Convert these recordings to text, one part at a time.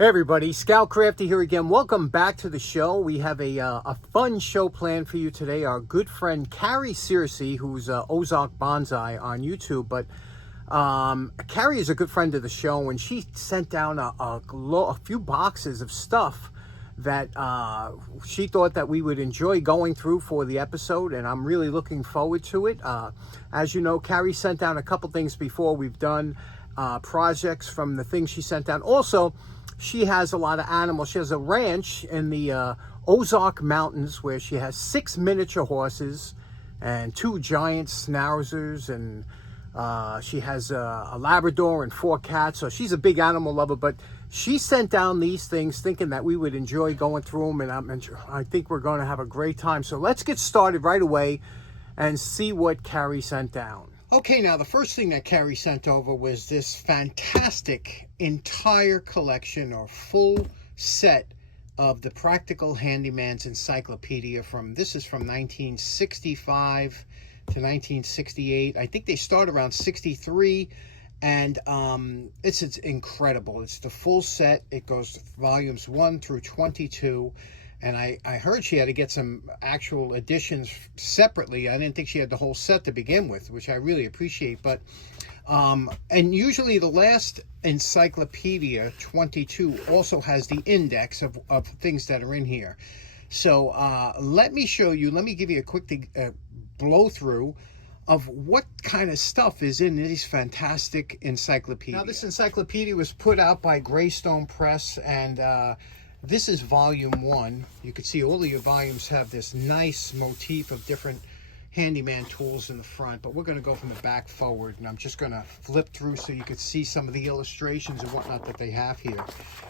Hey everybody, Scout Crafty here again. Welcome back to the show. We have a fun show planned for you today. Our good friend Carrie Searcy, who's Ozark Bonsai on YouTube, but Carrie is a good friend of the show, and she sent down a few boxes of stuff that she thought that we would enjoy going through for the episode, and I'm really looking forward to it. As you know, Carrie sent down a couple things before. We've done projects from the things she sent down. Also, she has a lot of animals. She has a ranch in the Ozark Mountains where she has 6 miniature horses and 2 giant schnauzers, and she has a Labrador and 4 cats. So she's a big animal lover, but she sent down these things thinking that we would enjoy going through them, and I think we're going to have a great time. So let's get started right away and see what Carrie sent down. Okay, now the first thing that Carrie sent over was this fantastic entire collection or full set of the Practical Handyman's Encyclopedia this is from 1965 to 1968. I think they start around 63, and it's incredible. It's the full set. It goes volumes 1 through 22. And I heard she had to get some actual editions separately. I didn't think she had the whole set to begin with, which I really appreciate. But and usually the last Encyclopedia 22 also has the index of things that are in here. So let me show you. Let me give you a quick blow through of what kind of stuff is in these fantastic encyclopedias. Now, this encyclopedia was put out by Greystone Press, and this is volume 1. You can see all of your volumes have this nice motif of different handyman tools in the front, but we're going to go from the back forward, and I'm just going to flip through so you can see some of the illustrations and whatnot that they have here.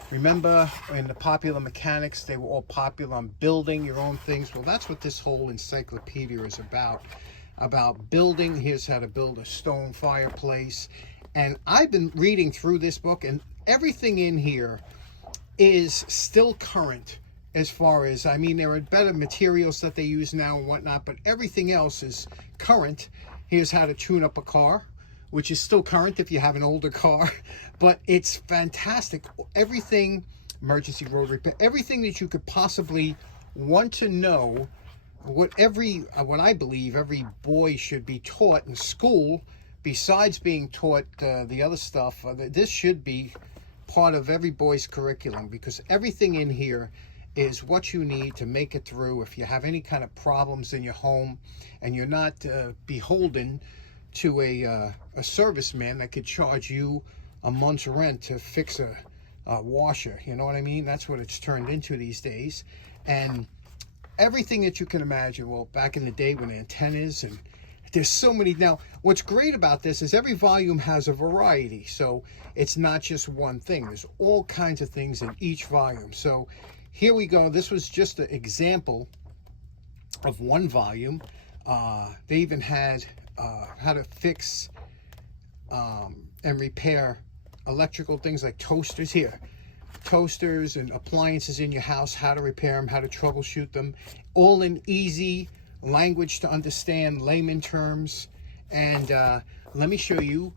Remember, in the Popular Mechanics, they were all popular on building your own things. Well, that's what this whole encyclopedia is about building. Here's how to build a stone fireplace. And I've been reading through this book, and everything in here is still current as far as, I mean, there are better materials that they use now and whatnot, but everything else is current. Here's how to tune up a car, which is still current if you have an older car, but it's fantastic. Everything, emergency road repair, everything that you could possibly want to know, what I believe every boy should be taught in school, besides being taught the other stuff. This should be part of every boy's curriculum, because everything in here is what you need to make it through if you have any kind of problems in your home, and you're not beholden to a serviceman that could charge you a month's rent to fix a washer. You know what I mean? That's what it's turned into these days. And everything that you can imagine. Well, back in the day when antennas, and there's so many. Now, what's great about this is every volume has a variety. So it's not just one thing. There's all kinds of things in each volume. So here we go. This was just an example of one volume. They even had how to fix and repair electrical things like toasters here. Toasters and appliances in your house, how to repair them, how to troubleshoot them, all in easy language to understand, layman terms. And let me show you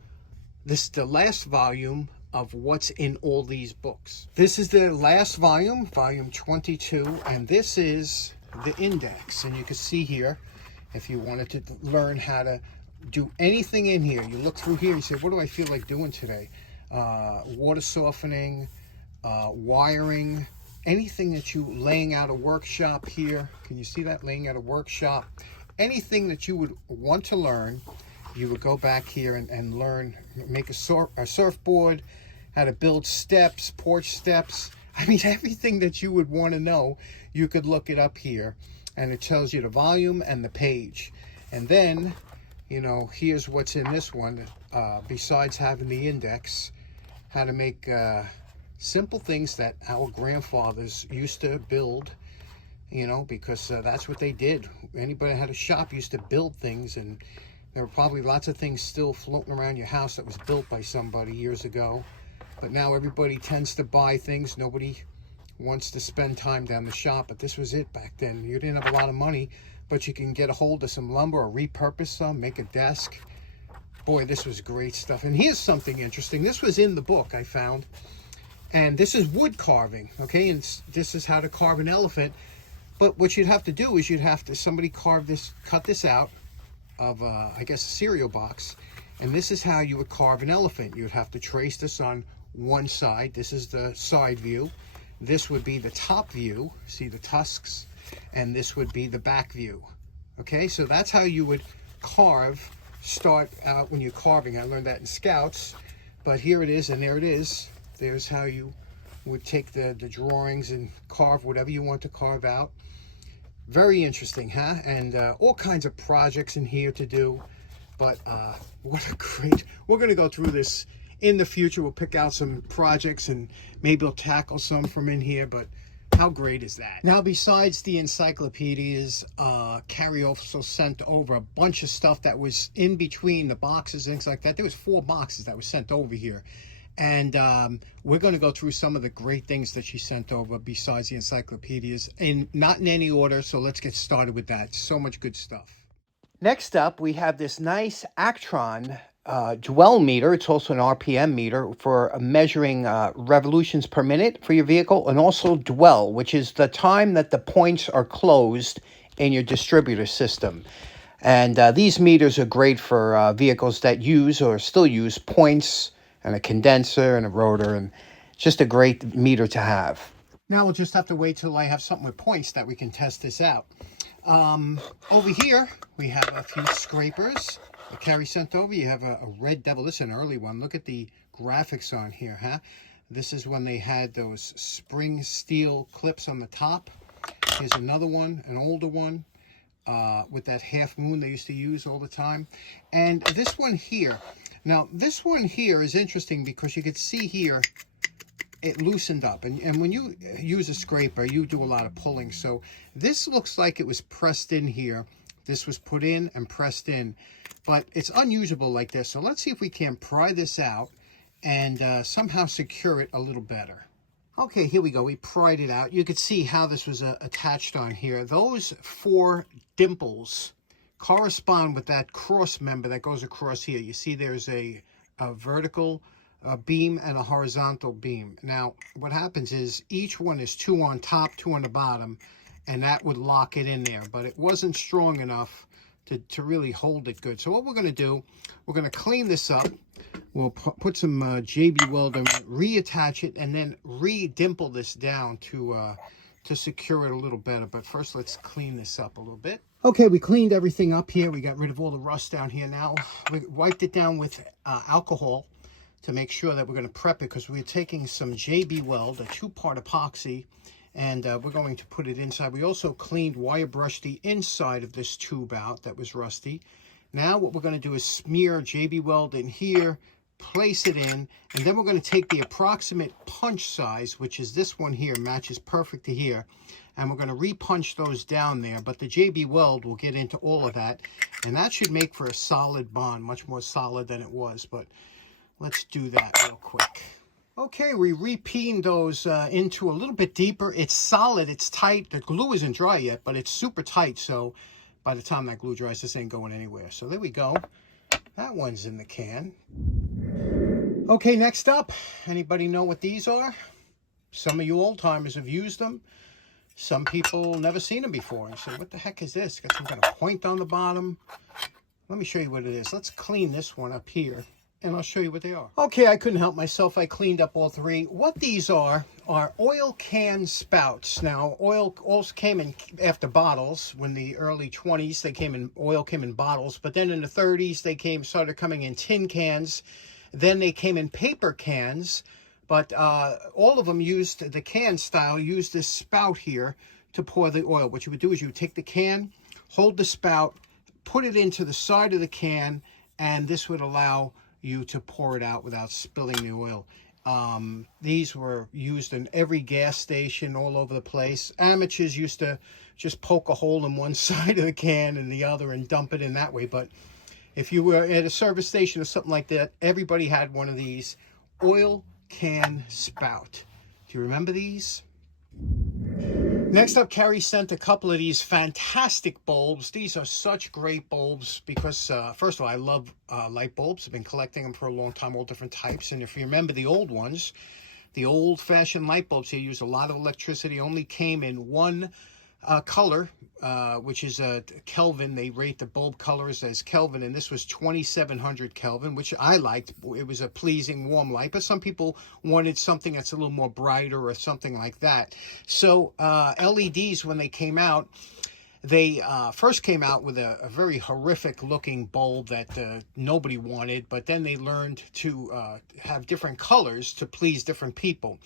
the last volume of what's in all these books. This is the last volume, volume 22, and this is the index. And you can see here, if you wanted to learn how to do anything in here, you look through here and you say, what do I feel like doing today? Water softening, wiring, anything that you, laying out a workshop here. Can you see that? Laying out a workshop. Anything that you would want to learn, you would go back here and learn, make a surfboard, how to build steps, porch steps. I mean, everything that you would want to know, you could look it up here, and it tells you the volume and the page. And then, you know, here's what's in this one, besides having the index, how to make simple things that our grandfathers used to build, you know, because that's what they did. Anybody that had a shop used to build things, and there were probably lots of things still floating around your house that was built by somebody years ago. But now everybody tends to buy things. Nobody wants to spend time down the shop, but this was it back then. You didn't have a lot of money, but you can get a hold of some lumber or repurpose some, make a desk. Boy, this was great stuff. And here's something interesting. This was in the book I found. And this is wood carving, okay? And this is how to carve an elephant. But what you'd have to do is somebody cut this out of, I guess, a cereal box. And this is how you would carve an elephant. You'd have to trace this on one side. This is the side view. This would be the top view. See the tusks? And this would be the back view. Okay, so that's how you would start out when you're carving. I learned that in Scouts. But here it is, and there it is. There's how you would take the drawings and carve whatever you want to carve out. Very interesting, huh? And all kinds of projects in here to do. But what a great... We're going to go through this in the future. We'll pick out some projects and maybe we'll tackle some from in here. But how great is that? Now, besides the encyclopedias, Carrie also sent over a bunch of stuff that was in between the boxes, things like that. There was 4 boxes that were sent over here. And we're going to go through some of the great things that she sent over besides the encyclopedias, and not in any order. So let's get started with that. So much good stuff. Next up, we have this nice Actron dwell meter. It's also an RPM meter for measuring revolutions per minute for your vehicle, and also dwell, which is the time that the points are closed in your distributor system. And these meters are great for vehicles that use or still use points and a condenser and a rotor, and just a great meter to have. Now we'll just have to wait till I have something with points that we can test this out. Over here, we have a few scrapers that Carrie sent over. You have a Red Devil. This is an early one. Look at the graphics on here, huh? This is when they had those spring steel clips on the top. Here's another one, an older one, with that half moon they used to use all the time. And this one here. Now, this one here is interesting because you can see here it loosened up. And when you use a scraper, you do a lot of pulling. So this looks like it was pressed in here. This was put in and pressed in. But it's unusable like this. So let's see if we can pry this out and somehow secure it a little better. Okay, here we go. We pried it out. You could see how this was attached on here. Those 4 dimples correspond with that cross member that goes across here. You see there's a vertical beam and a horizontal beam. Now, what happens is each one is 2 on top, 2 on the bottom, and that would lock it in there. But it wasn't strong enough to really hold it good. So what we're going to do, we're going to clean this up. We'll put some JB Weld and reattach it, and then re-dimple this down to secure it a little better. But first, let's clean this up a little bit. Okay, we cleaned everything up here. We got rid of all the rust down here. Now we wiped it down with alcohol to make sure that we're going to prep it, because we're taking some JB Weld, a 2-part epoxy, and we're going to put it inside. We also cleaned, wire brushed the inside of this tube out that was rusty. Now what we're going to do is smear JB Weld in here, place it in, and then we're going to take the approximate punch size, which is this one here, matches perfect to here, and we're going to re-punch those down there. But the JB Weld will get into all of that, and that should make for a solid bond, much more solid than it was. But let's do that real quick. Okay, we re-peened those into a little bit deeper. It's solid, it's tight. The glue isn't dry yet, but it's super tight, so by the time that glue dries, this ain't going anywhere. So there we go. That one's in the can. Okay, next up, anybody know what these are? Some of you old timers have used them. Some people never seen them before and said, what the heck is this? Got some kind of point on the bottom. Let me show you what it is. Let's clean this one up here, and I'll show you what they are. Okay, I couldn't help myself. I cleaned up all 3. What these are oil can spouts. Now, oil also came in after bottles. When the early 20s, oil came in bottles. But then in the 30s, they started coming in tin cans. Then they came in paper cans. But all of them used, the can style, used this spout here to pour the oil. What you would do is you would take the can, hold the spout, put it into the side of the can, and this would allow you to pour it out without spilling the oil. These were used in every gas station all over the place. Amateurs used to just poke a hole in one side of the can and the other and dump it in that way. But if you were at a service station or something like that, everybody had one of these oil can spout. Do you remember these? Next up, Carrie sent a couple of these fantastic bulbs. These are such great bulbs because, first of all, I love light bulbs. I've been collecting them for a long time, all different types. And if you remember the old ones, The old-fashioned light bulbs here use a lot of electricity, only came in one color, which is Kelvin. They rate the bulb colors as Kelvin, and this was 2700 Kelvin, which I liked. It was a pleasing warm light, but some people wanted something that's a little more brighter or something like that. So LEDs, when they came out, they first came out with a very horrific looking bulb that nobody wanted, but then they learned to have different colors to please different people.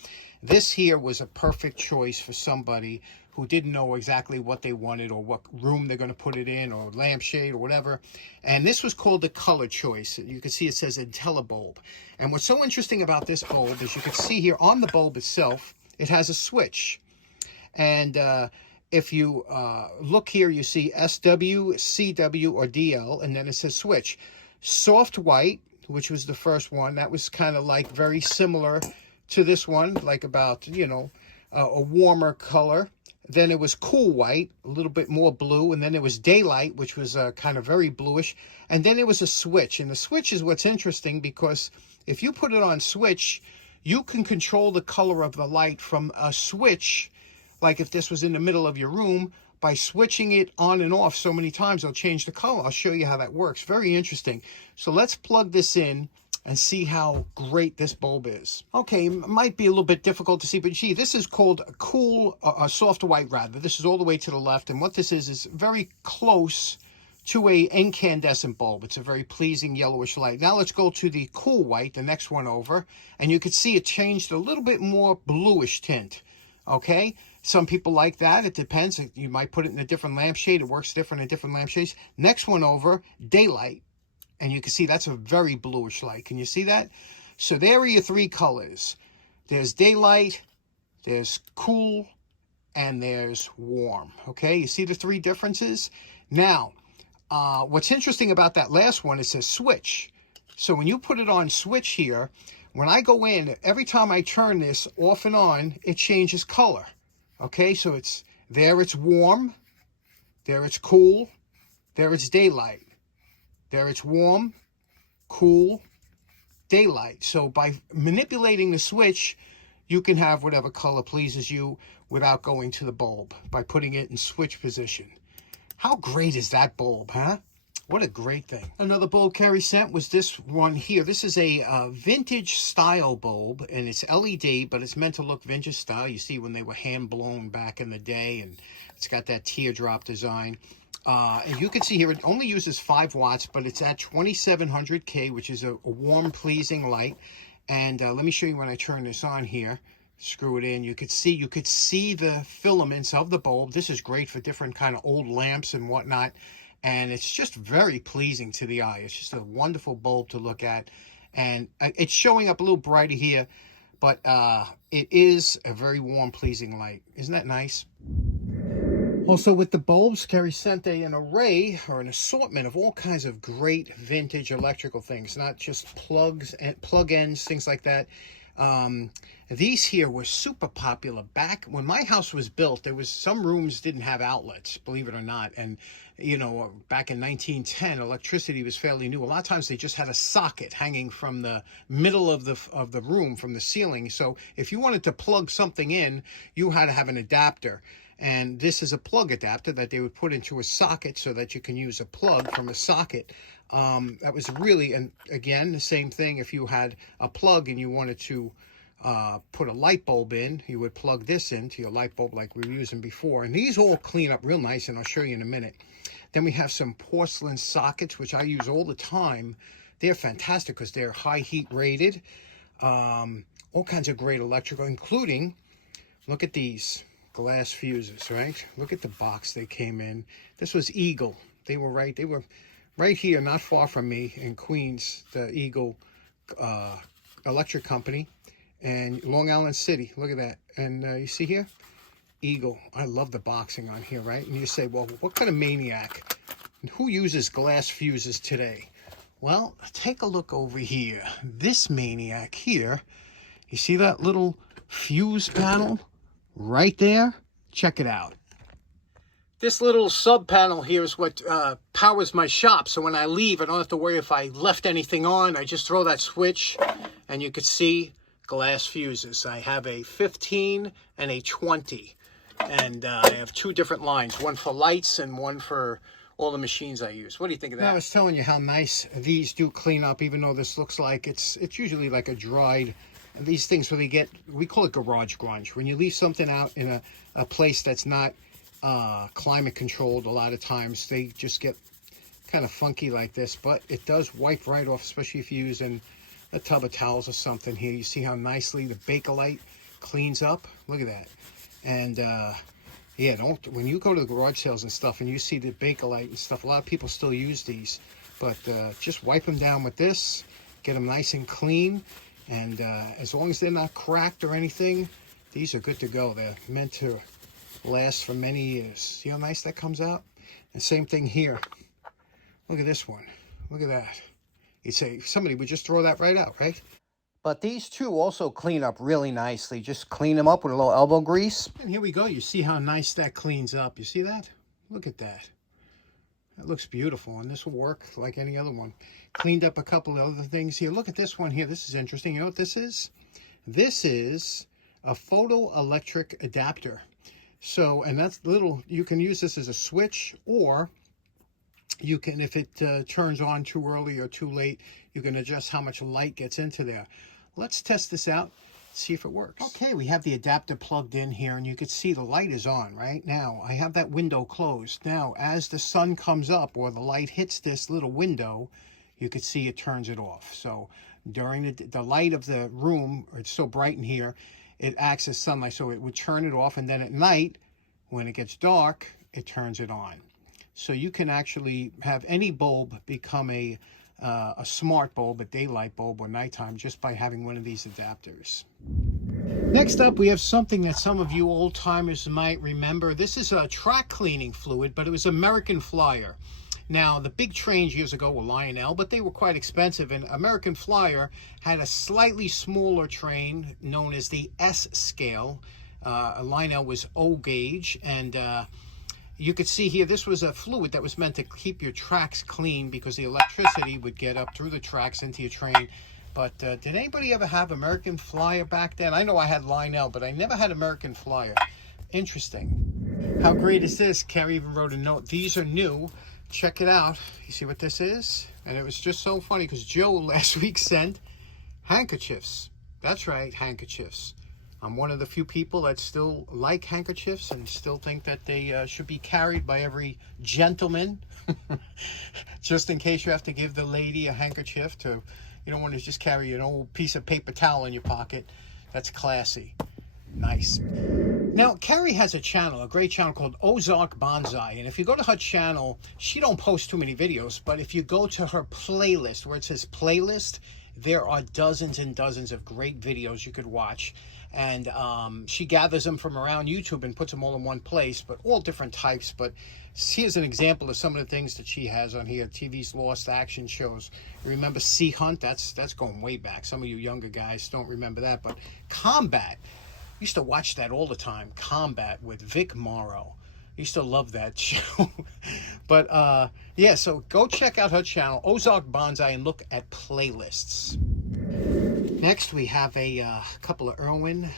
This here was a perfect choice for somebody who didn't know exactly what they wanted or what room they're going to put it in or lampshade or whatever. And this was called the color choice. You can see it says IntelliBulb. And what's so interesting about this bulb is you can see here on the bulb itself, it has a switch. And if you look here, you see SW, CW, or DL, and then it says switch. Soft white, which was the first one, that was kind of like very similar to this one, like about, you know, a warmer color. Then it was cool white, a little bit more blue, and then it was daylight, which was kind of very bluish. And then it was a switch, and the switch is what's interesting because if you put it on switch, you can control the color of the light from a switch. Like if this was in the middle of your room, by switching it on and off so many times, it'll change the color. I'll show you how that works. Very interesting. So let's plug this in and see how great this bulb is. Okay, it might be a little bit difficult to see, but gee, this is called a cool, soft white rather. This is all the way to the left, and what this is very close to a incandescent bulb. It's a very pleasing yellowish light. Now let's go to the cool white, the next one over, and you can see it changed a little bit more bluish tint. Okay, some people like that. It depends. You might put it in a different lampshade. It works different in different lampshades. Next one over, daylight. And you can see that's a very bluish light. Can you see that? So there are your three colors. There's daylight, there's cool, and there's warm. Okay, you see the three differences? Now, what's interesting about that last one, it says switch. So when you put it on switch here, when I go in, every time I turn this off and on, it changes color. Okay, so it's warm, there it's cool, there it's daylight. There it's warm, cool, daylight. So by manipulating the switch, you can have whatever color pleases you without going to the bulb by putting it in switch position. How great is that bulb, huh? What a great thing. Another bulb Carrie sent was this one here. This is a vintage style bulb, and it's LED, but it's meant to look vintage style. You see when they were hand blown back in the day, and it's got that teardrop design. And you can see here, it only uses 5 watts, but it's at 2700K, which is a warm, pleasing light. And let me show you when I turn this on here. Screw it in. You could see the filaments of the bulb. This is great for different kind of old lamps and whatnot. And it's just very pleasing to the eye. It's just a wonderful bulb to look at. And it's showing up a little brighter here, but it is a very warm, pleasing light. Isn't that nice? Also with the bulbs, Carrie sent an array or an assortment of all kinds of great vintage electrical things, not just plugs and plug-ins, things like that. These here were super popular. Back when my house was built, there was some rooms didn't have outlets, believe it or not. And, you know, back in 1910, electricity was fairly new. A lot of times they just had a socket hanging from the middle of the room, from the ceiling. So if you wanted to plug something in, you had to have an adapter. And this is a plug adapter that they would put into a socket so that you can use a plug from a socket. That was really, and again, the same thing. If you had a plug and you wanted to put a light bulb in, you would plug this into your light bulb like we were using before. And these all clean up real nice, and I'll show you in a minute. Then we have some porcelain sockets, which I use all the time. They're fantastic because they're high heat rated. All kinds of great electrical, including, look at these glass fuses, right? Look at the box they came in. This was Eagle. They were right here, not far from me in Queens, the Eagle electric company, and Long Island City. Look at that. And you see here, Eagle. I love the boxing on here, right? And you say, well, what kind of maniac? Who uses glass fuses today? Well, take a look over here. This maniac here, you see that little fuse panel right there? Check it out. This little sub panel here is what powers my shop. So when I leave, I don't have to worry if I left anything on. I just throw that switch and you can see glass fuses. I have a 15 and a 20. And I have two different lines, one for lights and one for all the machines I use. What do you think of that? I was telling you how nice these do clean up, even though this looks like it's usually like a dried, these things where we call it garage grunge. When you leave something out in a place that's not climate controlled, a lot of times they just get kind of funky like this, but it does wipe right off, especially if you're using a tub of towels or something here. You see how nicely the Bakelite cleans up? Look at that. And yeah, when you go to the garage sales and stuff and you see the Bakelite and stuff, a lot of people still use these, but just wipe them down with this, get them nice and clean, and as long as they're not cracked or anything, these are good to go. They're meant to last for many years. See how nice that comes out? And same thing here. Look at this one. Look at that. You'd say somebody would just throw that right out, right? But these two also clean up really nicely. Just clean them up with a little elbow grease. And here we go. You see how nice that cleans up. You see that? Look at that. That looks beautiful. And this will work like any other one. Cleaned up a couple of other things here. Look at this one here. This is interesting. You know what this is? This is a photoelectric adapter. So, and that's little, you can use this as a switch, or you can, if it turns on too early or too late, you can adjust how much light gets into there. Let's test this out, see if it works. Okay, we have the adapter plugged in here, and you can see the light is on right now. I have that window closed. Now, as the sun comes up or the light hits this little window, you can see it turns it off. So during the light of the room, it's so bright in here, it acts as sunlight, so it would turn it off, and then at night, when it gets dark, it turns it on. So you can actually have any bulb become a smart bulb, a daylight bulb, or nighttime, just by having one of these adapters. Next up, we have something that some of you old timers might remember. This is a track cleaning fluid, but it was American Flyer. Now, the big trains years ago were Lionel, but they were quite expensive, and American Flyer had a slightly smaller train known as the S scale. Lionel was O gauge, and you could see here, this was a fluid that was meant to keep your tracks clean because the electricity would get up through the tracks into your train. But did anybody ever have American Flyer back then? I know I had Lionel, but I never had American Flyer. Interesting. How great is this? Carrie even wrote a note. These are new. Check it out. You see what this is? And it was just so funny because Joe last week sent handkerchiefs. That's right, handkerchiefs. I'm one of the few people that still like handkerchiefs and still think that they should be carried by every gentleman. Just in case you have to give the lady a handkerchief to, you don't want to just carry an old piece of paper towel in your pocket. That's classy. Nice. Now, Carrie has a channel, a great channel called Ozark Bonsai. And if you go to her channel, she don't post too many videos, but if you go to her playlist where it says playlist, there are dozens and dozens of great videos you could watch. And she gathers them from around YouTube and puts them all in one place, but all different types. But here's an example of some of the things that she has on here. TV's Lost Action shows. Remember Sea Hunt? That's going way back. Some of you younger guys don't remember that. But Combat. I used to watch that all the time. Combat with Vic Morrow. I used to love that show. But yeah, so go check out her channel, Ozark Bonsai, and look at playlists. Next, we have a couple of Irwin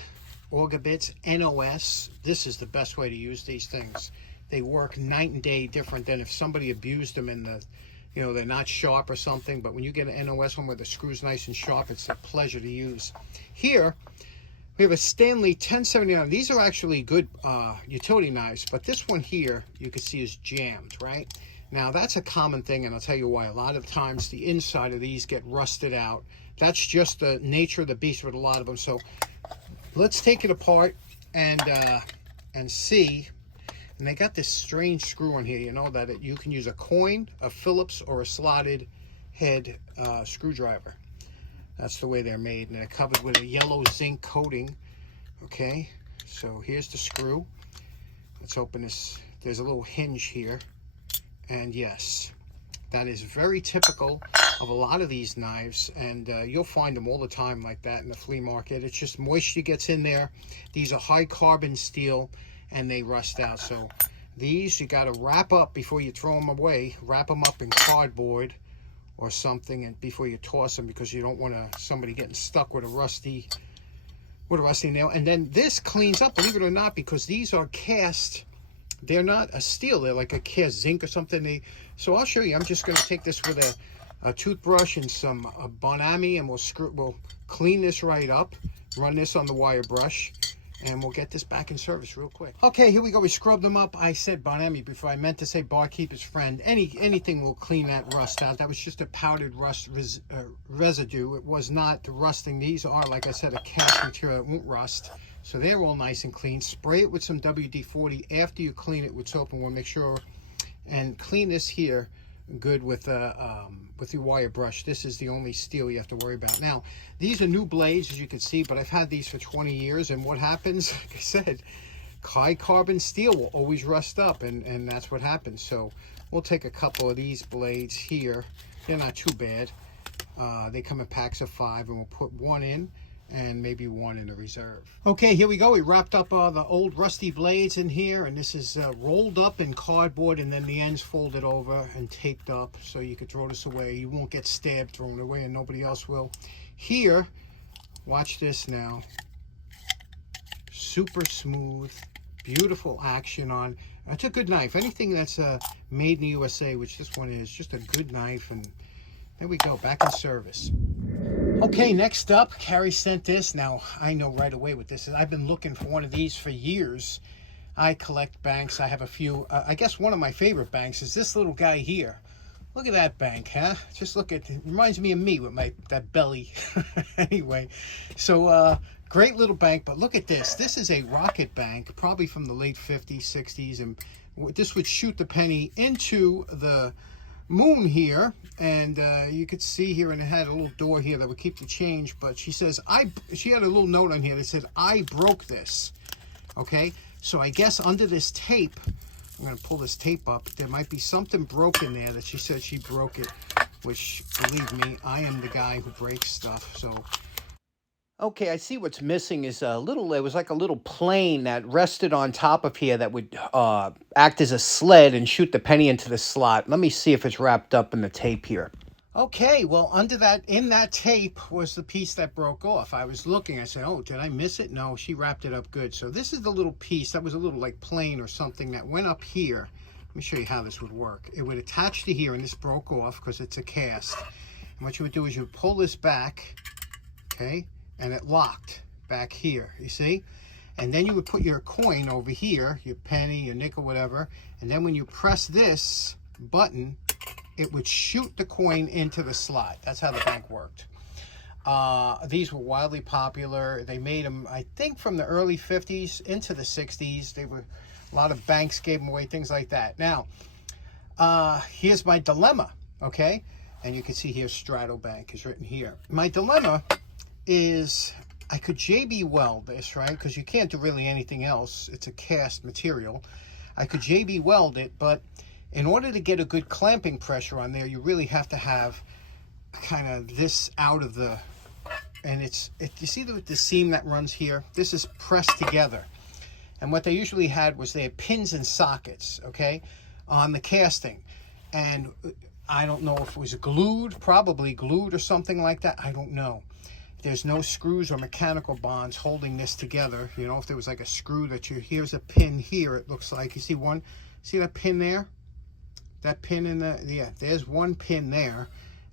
Orgabits NOS. This is the best way to use these things. They work night and day, different than if somebody abused them and they're not sharp or something. But when you get an NOS one where the screw's nice and sharp, it's a pleasure to use. Here, we have a Stanley 1079. These are actually good utility knives, but this one here, you can see is jammed, right? Now, that's a common thing, and I'll tell you why. A lot of times, the inside of these get rusted out. That's just the nature of the beast with a lot of them. So let's take it apart and see. And they got this strange screw in here, you know, that you can use a coin, a Phillips, or a slotted head screwdriver. That's the way they're made, and they're covered with a yellow zinc coating. Okay, so here's the screw. Let's open this. There's a little hinge here, and yes, that is very typical of a lot of these knives, and you'll find them all the time like that in the flea market. It's just moisture gets in there. These are high carbon steel, and they rust out. So these you got to wrap up before you throw them away. Wrap them up in cardboard or something and before you toss them, because you don't want somebody getting stuck with a rusty with a rusty nail. And then this cleans up, believe it or not, because these are cast. They're not a steel. They're like a cast zinc or something. So I'll show you. I'm just going to take this with a toothbrush and some Bonami, and we'll clean this right up. Run this on the wire brush, and we'll get this back in service real quick. Okay, here we go. We scrubbed them up. I said Bonami before. I meant to say Barkeeper's Friend. Anything will clean that rust out. That was just a powdered rust residue. It was not rusting. These are, like I said, a cast material. It won't rust. So they're all nice and clean. Spray it with some WD-40 after you clean it with soap and water. Make sure and clean this here good with your wire brush. This is the only steel you have to worry about. Now, these are new blades, as you can see, but I've had these for 20 years, and what happens, like I said, high carbon steel will always rust up, and that's what happens. So we'll take a couple of these blades here. They're not too bad. They come in packs of 5, and we'll put one in and maybe one in the reserve. Okay, here we go. We wrapped up the old rusty blades in here, and this is rolled up in cardboard, and then the ends folded over and taped up so you could throw this away. You won't get stabbed throwing it away, and nobody else will. Here, watch this now. Super smooth, beautiful action on. It's a good knife. Anything that's made in the USA, which this one is, just a good knife, and there we go, back in service. Okay, next up, Carrie sent this. Now, I know right away what this is. I've been looking for one of these for years. I collect banks. I have a few. I guess one of my favorite banks is this little guy here. Look at that bank, huh? Just look at it. Reminds me of me with that belly. Anyway, so great little bank, but look at this. This is a rocket bank, probably from the late 50s, 60s, and this would shoot the penny into the moon here, and you could see here, and it had a little door here that would keep the change. But she says she had a little note on here that said, "I broke this." Okay, so I guess under this tape, I'm going to pull this tape up, there might be something broken there that she said she broke it, which, believe me, I am the guy who breaks stuff. So okay, I see what's missing is it was like a little plane that rested on top of here that would act as a sled and shoot the penny into the slot. Let me see if it's wrapped up in the tape here. Okay, well, in that tape was the piece that broke off. I was looking, I said, oh, did I miss it? No, she wrapped it up good. So this is the little piece that was a little like plane or something that went up here. Let me show you how this would work. It would attach to here, and this broke off because it's a cast. And what you would do is you would pull this back, okay? And it locked back here, you see? And then you would put your coin over here, your penny, your nickel, whatever, and then when you press this button, it would shoot the coin into the slot. That's how the bank worked. These were wildly popular. They made them, I think, from the early 50s into the 60s. A lot of banks gave them away, things like that. Now, here's my dilemma, okay? And you can see here, Strato Bank is written here. My dilemma is I could JB weld this, right? Because you can't do really anything else. It's a cast material. I could JB weld it, but in order to get a good clamping pressure on there, you really have to have kind of this out of the, and you see the seam that runs here? This is pressed together. And what they usually had was they had pins and sockets, okay, on the casting. And I don't know if it was glued, probably glued or something like that. I don't know. There's no screws or mechanical bonds holding this together. You know, if there was like a screw here's a pin here, it looks like. You see that pin there? That pin there's one pin there.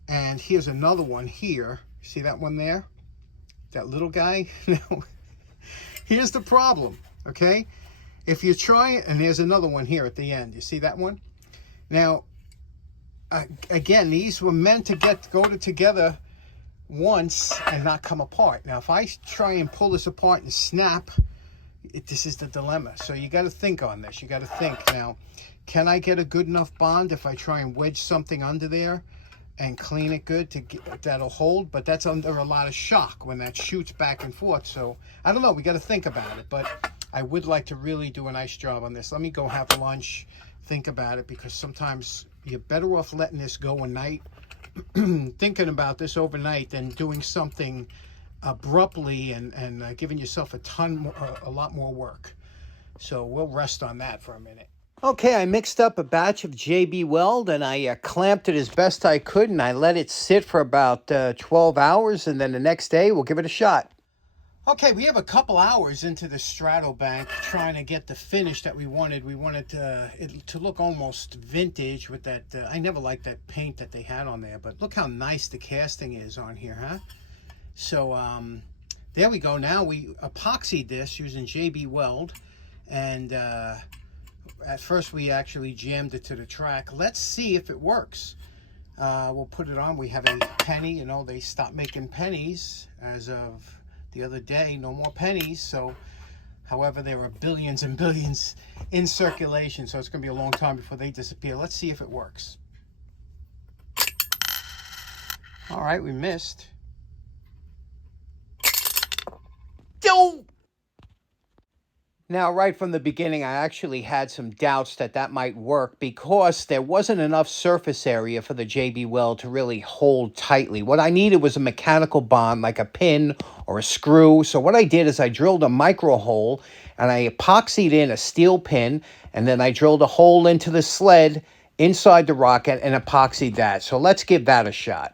And here's another one here. See that one there? That little guy? Now, here's the problem, okay? If you try it, and there's another one here at the end. You see that one? Now, again, these were meant to go together once and not come apart. Now, if I try and pull this apart and snap, this is the dilemma. So you got to think on this. You got to think now, can I get a good enough bond if I try and wedge something under there and clean it good that'll hold? But that's under a lot of shock when that shoots back and forth. So I don't know. We got to think about it. But I would like to really do a nice job on this. Let me go have lunch, think about it, because sometimes you're better off letting this go a night, thinking about this overnight, than doing something abruptly and giving yourself a lot more work. So we'll rest on that for a minute. Okay, I mixed up a batch of JB Weld, and I clamped it as best I could, and I let it sit for about 12 hours, and then the next day we'll give it a shot. Okay, we have a couple hours into the Strato bank trying to get the finish that we wanted. We wanted it to look almost vintage with that. I never liked that paint that they had on there, but look how nice the casting is on here, huh? So there we go. Now we epoxied this using JB Weld, and at first we actually jammed it to the track. Let's see if it works. We'll put it on. We have a penny. You know, they stopped making pennies as of the other day. No more pennies. So however, there are billions and billions in circulation, so it's going to be a long time before they disappear. Let's see if it works. All right, we missed. Yo! Now, right from the beginning, I actually had some doubts that that might work because there wasn't enough surface area for the JB Weld to really hold tightly. What I needed was a mechanical bond, like a pin or a screw. So what I did is I drilled a micro hole and I epoxied in a steel pin, and then I drilled a hole into the sled inside the rocket and epoxied that. So let's give that a shot.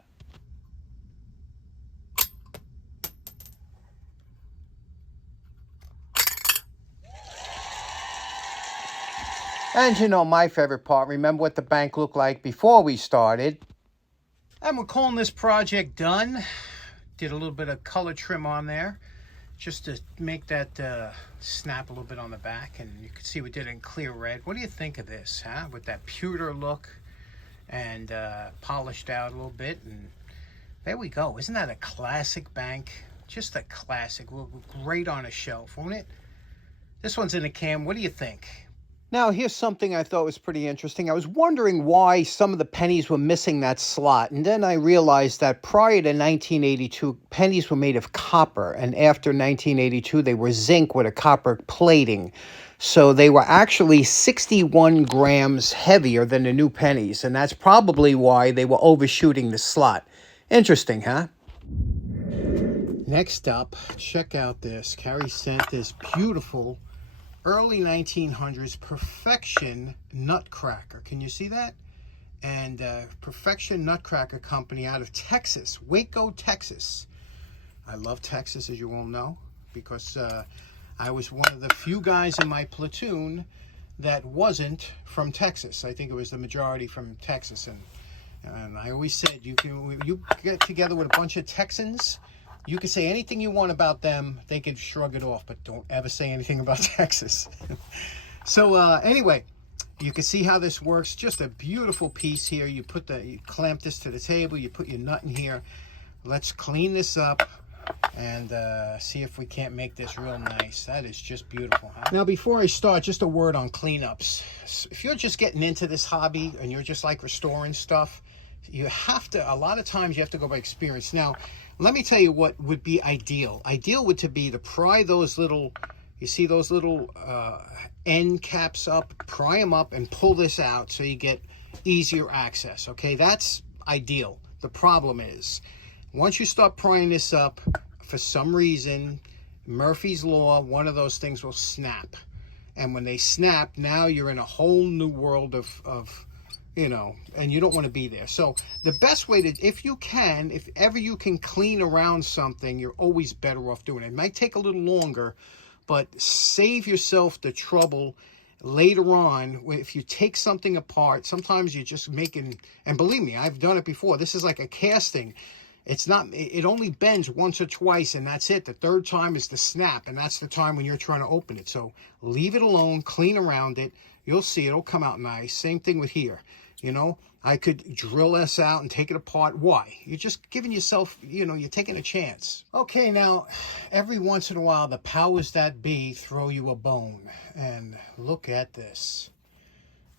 And you know my favorite part, remember what the bank looked like before we started. And we're calling this project done. Did a little bit of color trim on there just to make that snap a little bit on the back. And you can see we did it in clear red. What do you think of this, huh? With that pewter look and polished out a little bit. And there we go. Isn't that a classic bank? Just a classic. Will look great on a shelf, won't it? This one's in a can. What do you think? Now, here's something I thought was pretty interesting. I was wondering why some of the pennies were missing that slot. And then I realized that prior to 1982, pennies were made of copper. And after 1982, they were zinc with a copper plating. So they were actually 61 grams heavier than the new pennies. And that's probably why they were overshooting the slot. Interesting, huh? Next up, check out this. Carrie sent this beautiful early 1900s Perfection Nutcracker. Can you see that? And Perfection Nutcracker Company out of Texas, Waco, Texas. I love Texas, as you all know, because I was one of the few guys in my platoon that wasn't from Texas. I think it was the majority from Texas. And I always said, you get together with a bunch of Texans, you can say anything you want about them. They could shrug it off, but don't ever say anything about Texas. So anyway, you can see how this works. Just a beautiful piece here. You clamp this to the table. You put your nut in here. Let's clean this up and see if we can't make this real nice. That is just beautiful, huh? Now, before I start, just a word on cleanups. If you're just getting into this hobby and you're just like restoring stuff, you have to, a lot of times you have to go by experience. Now, let me tell you what would be ideal. Ideal would to be to pry those little, you see those little end caps up, pry them up and pull this out so you get easier access, okay? That's ideal. The problem is, once you start prying this up, for some reason, Murphy's Law, one of those things will snap. And when they snap, now you're in a whole new world of you know, and you don't want to be there. So the best way to, if you can, if ever you can clean around something, you're always better off doing it. It might take a little longer, but save yourself the trouble later on. If you take something apart, sometimes you're just making, and believe me, I've done it before. This is like a casting. It's not, it only bends once or twice and that's it. The third time is the snap, and that's the time when you're trying to open it. So leave it alone, clean around it. You'll see it'll come out nice. Same thing with here. You know, I could drill this out and take it apart. Why? You're just giving yourself, you know, you're taking a chance. Okay, now, every once in a while, the powers that be throw you a bone. And look at this.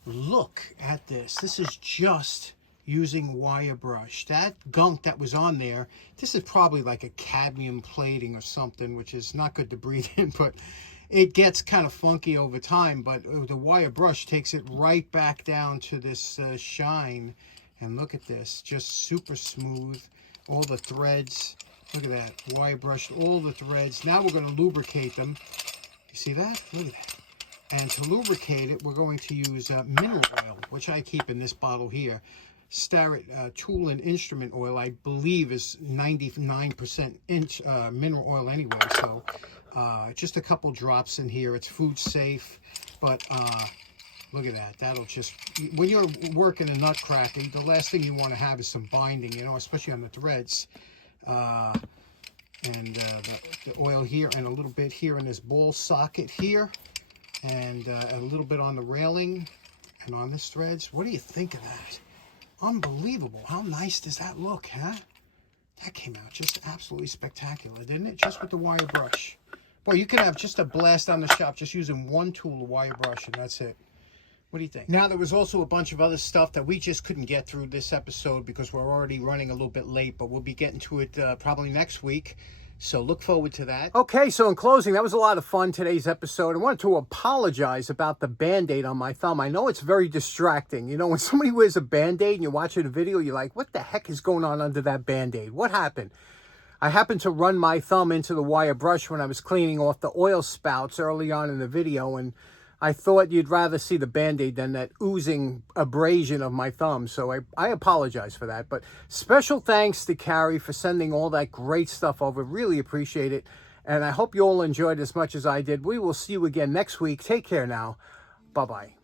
Look at this. This is just using wire brush. That gunk that was on there, this is probably like a cadmium plating or something, which is not good to breathe in, but it gets kind of funky over time. But the wire brush takes it right back down to this shine. And look at this, just super smooth. All the threads, look at that, wire brushed all the threads. Now we're going to lubricate them. You see that? Look at that. And to lubricate it, we're going to use mineral oil, which I keep in this bottle here. tool and instrument oil, I believe, is 99% mineral oil anyway. So just a couple drops in here. It's food safe, but look at that. That'll just, when you're working a nutcracker, the last thing you want to have is some binding, you know, especially on the threads. The oil here, and a little bit here in this ball socket here, and a little bit on the railing and on this threads. What do you think of that? Unbelievable. How nice does that look, huh? That came out just absolutely spectacular, didn't it? Just with the wire brush. Boy, you could have just a blast on the shop just using one tool, a wire brush, and that's it. What do you think? Now, there was also a bunch of other stuff that we just couldn't get through this episode because we're already running a little bit late, but we'll be getting to it probably next week. So look forward to that. Okay, so in closing, that was a lot of fun, today's episode. I wanted to apologize about the Band-Aid on my thumb. I know it's very distracting. You know, when somebody wears a Band-Aid and you're watching a video, you're like, what the heck is going on under that Band-Aid? What happened? I happened to run my thumb into the wire brush when I was cleaning off the oil spouts early on in the video, and I thought you'd rather see the Band-Aid than that oozing abrasion of my thumb. So I apologize for that. But special thanks to Carrie for sending all that great stuff over. Really appreciate it. And I hope you all enjoyed as much as I did. We will see you again next week. Take care now. Bye-bye.